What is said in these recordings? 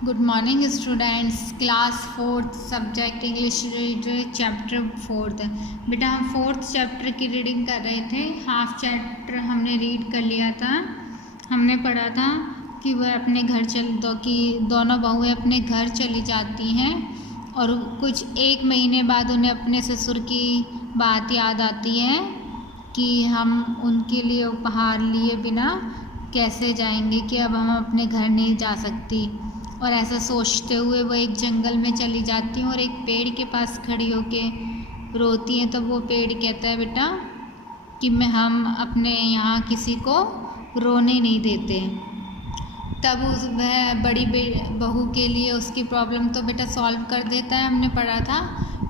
Good morning students. Class 4th subject English reader chapter 4th। बेटा हम 4th chapter की reading कर रहे थे। हाफ चैप्टर हमने रीड कर लिया था। हमने पढ़ा था कि वह अपने घर कि दोनों बहुएं अपने घर चली जाती हैं और कुछ एक महीने बाद उन्हें अपने ससुर की बात याद आती है कि हम उनके लिए उपहार लिए बिना कैसे जाएंगे, कि अब हम अपने घर नहीं जा सकती। और ऐसा सोचते हुए वो एक जंगल में चली जाती हैं और एक पेड़ के पास खड़ी होके रोती हैं। तब वो पेड़ कहता है बेटा कि हम अपने यहाँ किसी को रोने नहीं देते। तब वह बड़ी बहू के लिए उसकी प्रॉब्लम तो बेटा सॉल्व कर देता है। हमने पढ़ा था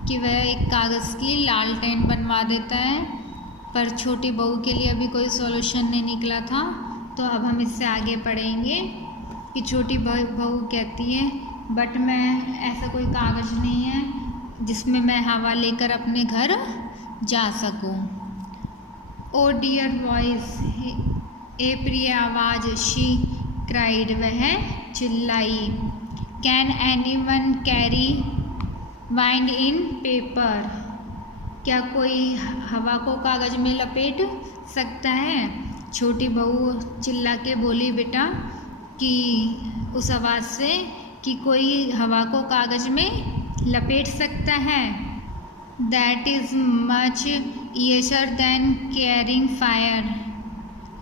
कि वह एक कागज़ की लालटेन बनवा देता है, पर छोटी बहू के लिए अभी कोई सॉल्यूशन नहीं निकला था। तो अब हम इससे आगे पढ़ेंगे कि छोटी बहू कहती है बट मैं ऐसा कोई कागज़ नहीं है जिसमें मैं हवा लेकर अपने घर जा सकूं। ओ डियर वॉइस, ए प्रिय आवाज़, शी क्राइड, वह चिल्लाई। Can anyone carry wind in paper, क्या कोई हवा को कागज़ में लपेट सकता है? छोटी बहू चिल्ला के बोली बेटा कि उस आवाज़ से कि कोई हवा को कागज़ में लपेट सकता है। That is much easier than carrying fire,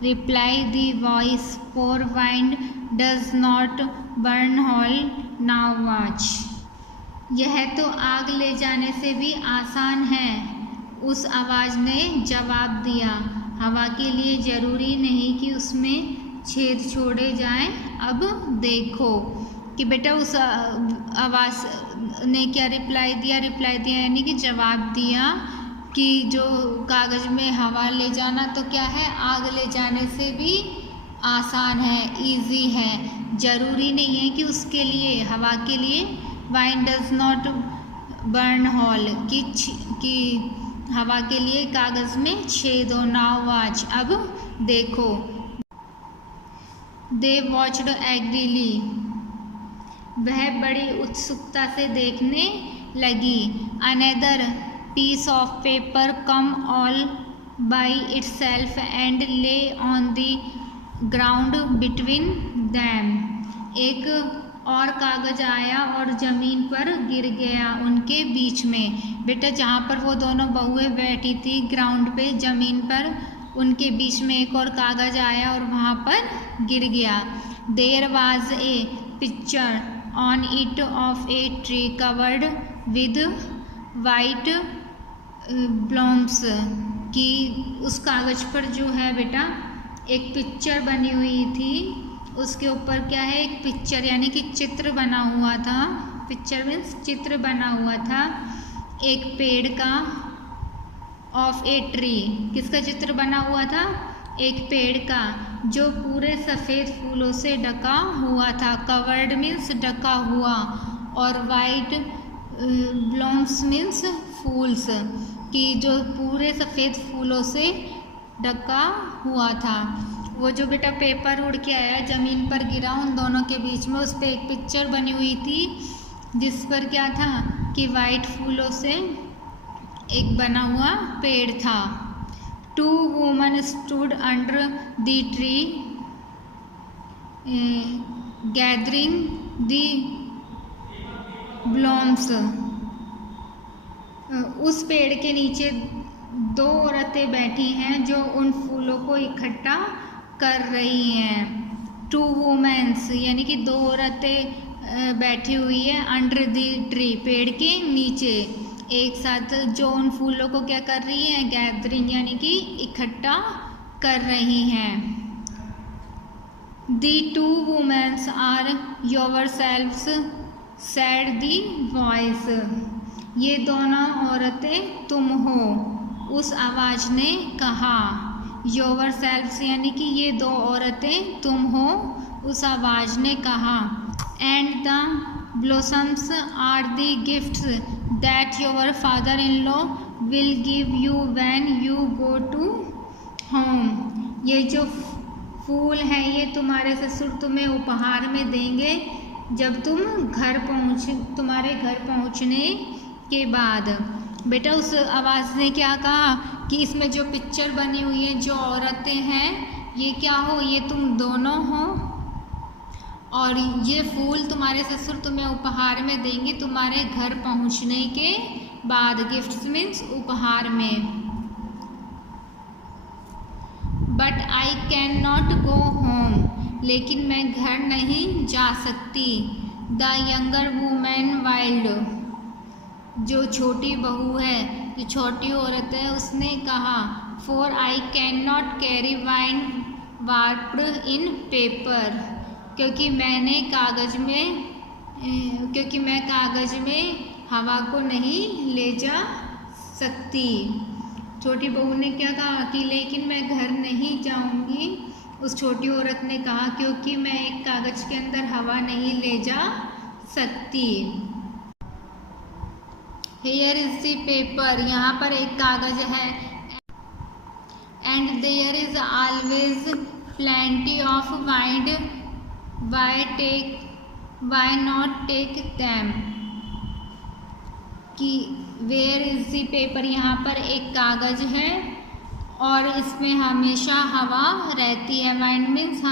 reply the voice, for wind does not burn whole now watch. यह तो आग ले जाने से भी आसान है, उस आवाज़ ने जवाब दिया। हवा के लिए ज़रूरी नहीं कि उसमें छेद छोड़े जाएं। अब देखो कि बेटा उस आवाज़ ने क्या रिप्लाई दिया यानी कि जवाब दिया कि जो कागज़ में हवा ले जाना तो क्या है, आग ले जाने से भी आसान है, इजी है। ज़रूरी नहीं है कि उसके लिए, हवा के लिए wind does not burn whole, कि हवा के लिए कागज़ में छेद हो। नाउ वॉच, अब देखो। दे वॉच्ड एग्रीली, वह बड़ी उत्सुकता से देखने लगी। Another piece of paper came all by itself and lay on the ground between them, एक और कागज़ आया और ज़मीन पर गिर गया उनके बीच में। बेटा जहाँ पर वो दोनों बहुएं बैठी थी ग्राउंड पे, ज़मीन पर, उनके बीच में एक और कागज़ आया और वहाँ पर गिर गया। There was a picture on it of a tree covered with white blooms, कि उस कागज़ पर जो है बेटा एक पिक्चर बनी हुई थी। उसके ऊपर क्या है, एक पिक्चर यानी कि चित्र बना हुआ था। पिक्चर मीन्स चित्र बना हुआ था एक पेड़ का। ऑफ ए ट्री, किसका चित्र बना हुआ था? एक पेड़ का, जो पूरे सफ़ेद फूलों से ढका हुआ था। कवर्ड मीन्स ढका हुआ, और वाइट ब्लॉम्स मीन्स फूल्स, कि जो पूरे सफ़ेद फूलों से ढका हुआ था। वो जो बेटा पेपर उड़ के आया, ज़मीन पर गिरा उन दोनों के बीच में, उस पर एक पिक्चर बनी हुई थी जिस पर क्या था कि वाइट फूलों से एक बना हुआ पेड़ था। Two women stood under the tree gathering the blooms, उस पेड़ के नीचे दो औरतें बैठी हैं जो उन फूलों को इकट्ठा कर रही हैं। टू वुमेन्स यानी कि दो औरतें बैठी हुई है अंडर द ट्री, पेड़ के नीचे एक साथ, जो उन फूलों को क्या कर रही हैं, गैदरिंग यानी कि इकट्ठा कर रही हैं। The two womens are yourselves said the voice, ये दोनों औरतें तुम हो, उस आवाज़ ने कहा। योरसेल्व्स यानी कि ये दो औरतें तुम हो, उस आवाज़ ने कहा। And the blossoms are the gifts that your father in law will give you when you go to home, ये जो फूल हैं ये तुम्हारे ससुर तुम्हें उपहार में देंगे जब तुम्हारे घर पहुंचने के बाद। बेटा उस आवाज़ ने क्या कहा कि इसमें जो पिक्चर बनी हुई है, जो औरतें हैं, ये क्या हो, ये तुम दोनों हो, और ये फूल तुम्हारे ससुर तुम्हें उपहार में देंगे तुम्हारे घर पहुंचने के बाद। गिफ्ट्स मीन्स उपहार में। But I can not go home, लेकिन मैं घर नहीं जा सकती। द यंगर वूमेन वाइल्ड, जो छोटी बहू है, जो छोटी औरत है, उसने कहा for I can not carry wine wrapped in paper, क्योंकि मैं कागज़ में हवा को नहीं ले जा सकती। छोटी बहू ने क्या कहा कि लेकिन मैं घर नहीं जाऊंगी। उस छोटी औरत ने कहा क्योंकि मैं एक कागज़ के अंदर हवा नहीं ले जा सकती। Here is the paper, यहाँ पर एक कागज़ है। And there is always plenty of wine, why not take them? कि where is the paper, यहाँ पर एक कागज़ है और इसमें हमेशा हवा रहती है। वाइंड मीन्स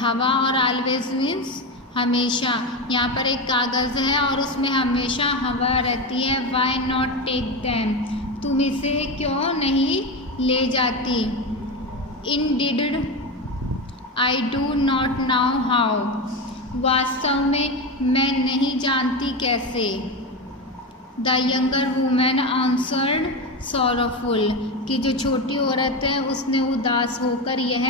हवा और always मीन्स हमेशा। यहाँ पर एक कागज़ है और उसमें हमेशा हवा रहती है। वाई नॉट टेक दैम, तुम इसे क्यों नहीं ले जाती। Indeed I do not now how, वास्तव में मैं नहीं जानती कैसे। The younger women answered sorrowful, कि जो छोटी औरत है उसने उदास होकर यह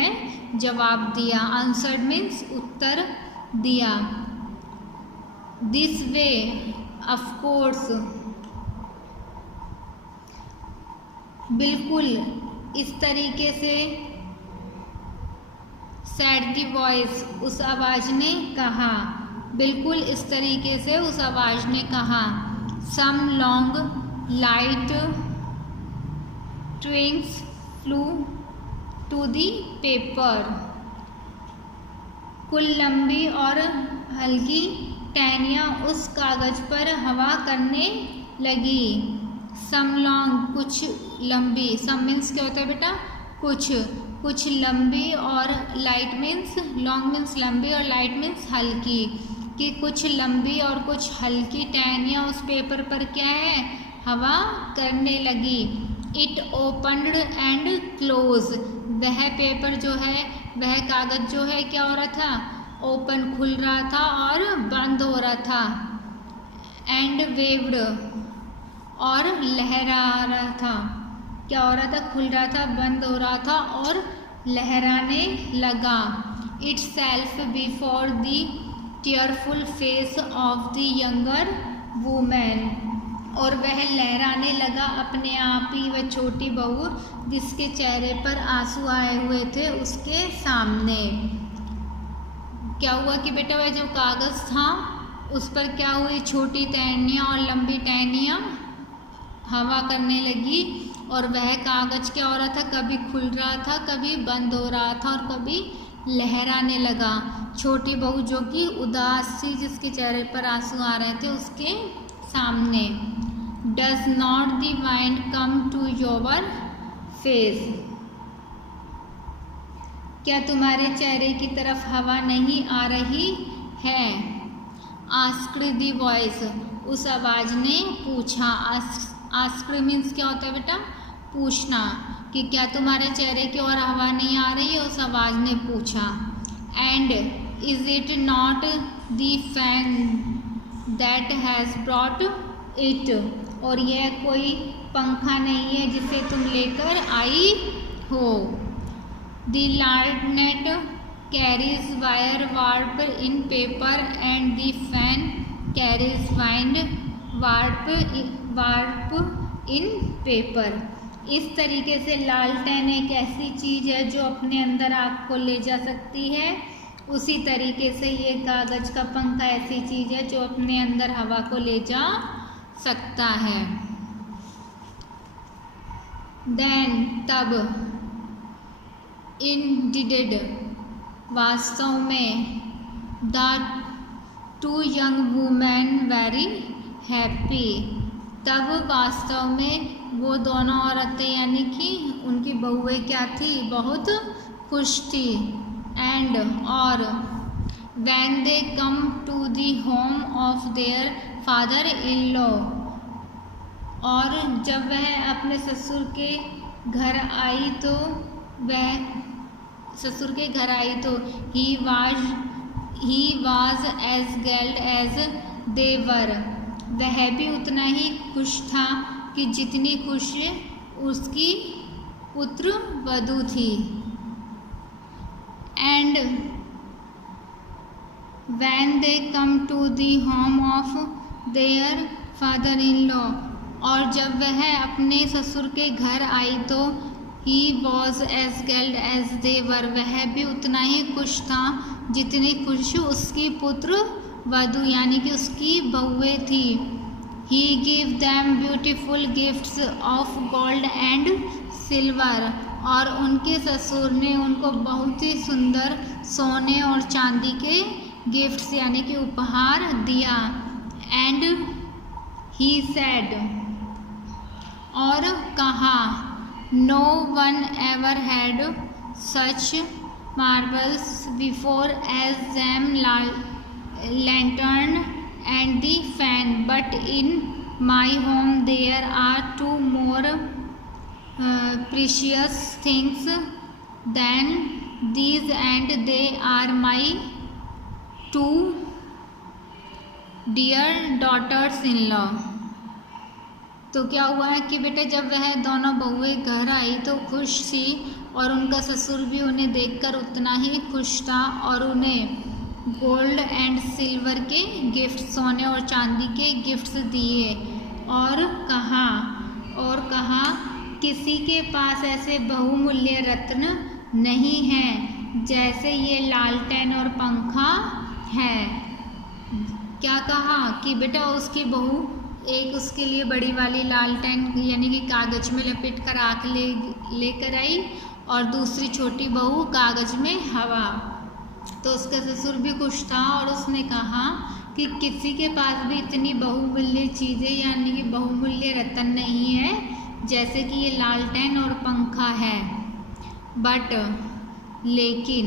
जवाब दिया। आंसर्ड मीन्स उत्तर दिया। दिस वे ऑफ कोर्स, बिल्कुल इस तरीके से। सैड द वॉइस, उस आवाज़ ने कहा। बिल्कुल इस तरीके से उस आवाज़ ने कहा। Some long light twigs flew to the paper, कुल लंबी और हल्की टहनियाँ उस कागज़ पर हवा करने लगी। सम लॉन्ग, कुछ लंबी। सम मीन्स क्या होता है बेटा, कुछ लंबी, और लाइट मीन्स, लॉन्ग मीन्स लंबी और लाइट मीन्स हल्की, कि कुछ लंबी और कुछ हल्की टहनियाँ उस पेपर पर क्या है, हवा करने लगी। इट ओपनड एंड क्लोज, वह पेपर जो है, वह कागज़ जो है क्या हो रहा था, ओपन खुल रहा था और बंद हो रहा था। एंड वेव्ड, और लहरा रहा था। क्या हो रहा था, खुल रहा था, बंद हो रहा था और लहराने लगा। It self before the tearful face of the younger women, और वह लहराने लगा अपने आप ही, वह छोटी बहू जिसके चेहरे पर आंसू आए हुए थे उसके सामने। क्या हुआ कि बेटा वह जो कागज़ था उस पर क्या हुई, छोटी टहनियाँ और लंबी टहनियाँ हवा करने लगी, और वह कागज़ क्या हो रहा था, कभी खुल रहा था, कभी बंद हो रहा था और कभी लहराने लगा। छोटी बहू जो कि उदास थी, जिसके चेहरे पर आंसू आ रहे थे, उसके सामने। Does not the wine come to your face, क्या तुम्हारे चेहरे की तरफ हवा नहीं आ रही है। आस्क्ड द वॉइस, उस आवाज़ ने पूछा। आस्क्ड मीन्स क्या होता है बेटा, पूछना, कि क्या तुम्हारे चेहरे की ओर हवा नहीं आ रही है, उस आवाज़ ने पूछा। And is it not the fan that has brought it, और यह कोई पंखा नहीं है जिसे तुम लेकर आई हो। द लार्डनेट carries fire wrap in paper and the fan carries wind wrap in paper. इस तरीके से लालटेन एक ऐसी चीज़ है जो अपने अंदर आग को ले जा सकती है, उसी तरीके से ये कागज़ का पंखा ऐसी चीज़ है जो अपने अंदर हवा को ले जा सकता है। देन, तब, इंडिडेड, वास्तव में, the two young women very happy. तब वास्तव में वो दोनों औरतें यानी कि उनकी बहुएं क्या थी, बहुत खुश थी। एंड और when they came to the home of their father in law, और जब वह अपने ससुर के घर आई तो he was as glad as they were, वह भी उतना ही खुश था कि जितनी खुश उसकी पुत्र वधू थी। And when they came to the home of their father in law, और जब वह अपने ससुर के घर आई तो he was as glad as they were, वह भी उतना ही खुश था जितनी खुश उसकी पुत्र वधू यानी कि उसकी बहुएं थी। He give them beautiful gifts of gold and silver, और उनके ससुर ने उनको बहुत ही सुंदर सोने और चांदी के गिफ्ट्स यानी कि उपहार दिया। एंड ही सेड, और कहा, no one ever had such marvels before as them lantern and the fan, but in my home there are two more precious things than these, and they are my two dear daughters-in-law। तो क्या हुआ है कि बेटा जब वह दोनों बहुएं घर आई तो खुश थी, और उनका ससुर भी उन्हें देखकर उतना ही खुश था, और उन्हें गोल्ड एंड सिल्वर के गिफ्ट, सोने और चांदी के गिफ्ट्स दिए। और कहा किसी के पास ऐसे बहुमूल्य रत्न नहीं हैं जैसे ये लालटेन और पंखा है। क्या कहा कि बेटा उसकी बहू एक उसके लिए बड़ी वाली लालटेन यानी कि कागज में लपेट कर आग लेकर आई, और दूसरी छोटी बहू कागज में हवा। तो उसका ससुर भी खुश था, और उसने कहा कि किसी के पास भी इतनी बहुमूल्य चीज़ें यानी कि बहुमूल्य रत्न नहीं है जैसे कि ये लालटेन और पंखा है। बट लेकिन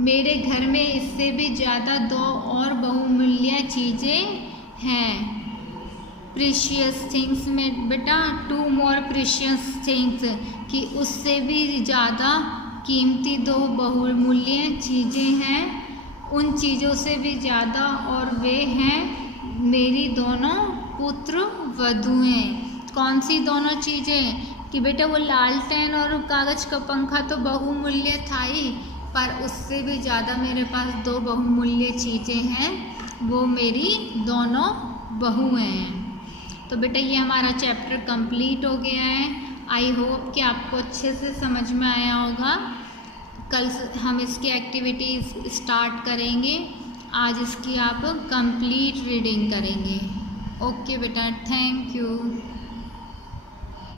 मेरे घर में इससे भी ज़्यादा दो और बहुमूल्य चीज़ें हैं। प्रीशियस थिंग्स में बेटा टू मोर प्रीशियस थिंग्स, कि उससे भी ज़्यादा कीमती दो बहुमूल्य चीज़ें हैं, उन चीज़ों से भी ज़्यादा, और वे हैं मेरी दोनों पुत्र वधुएं। कौन सी दोनों चीज़ें? कि बेटा वो लालटेन और कागज़ का पंखा तो बहुमूल्य था ही, पर उससे भी ज़्यादा मेरे पास दो बहुमूल्य चीज़ें हैं, वो मेरी दोनों बहुएं हैं। तो बेटा ये हमारा चैप्टर कंप्लीट हो गया है। आई होप कि आपको अच्छे से समझ में आया होगा। कल हम इसकी एक्टिविटीज़ स्टार्ट करेंगे। आज इसकी आप कंप्लीट रीडिंग करेंगे। ओके बेटा, थैंक यू।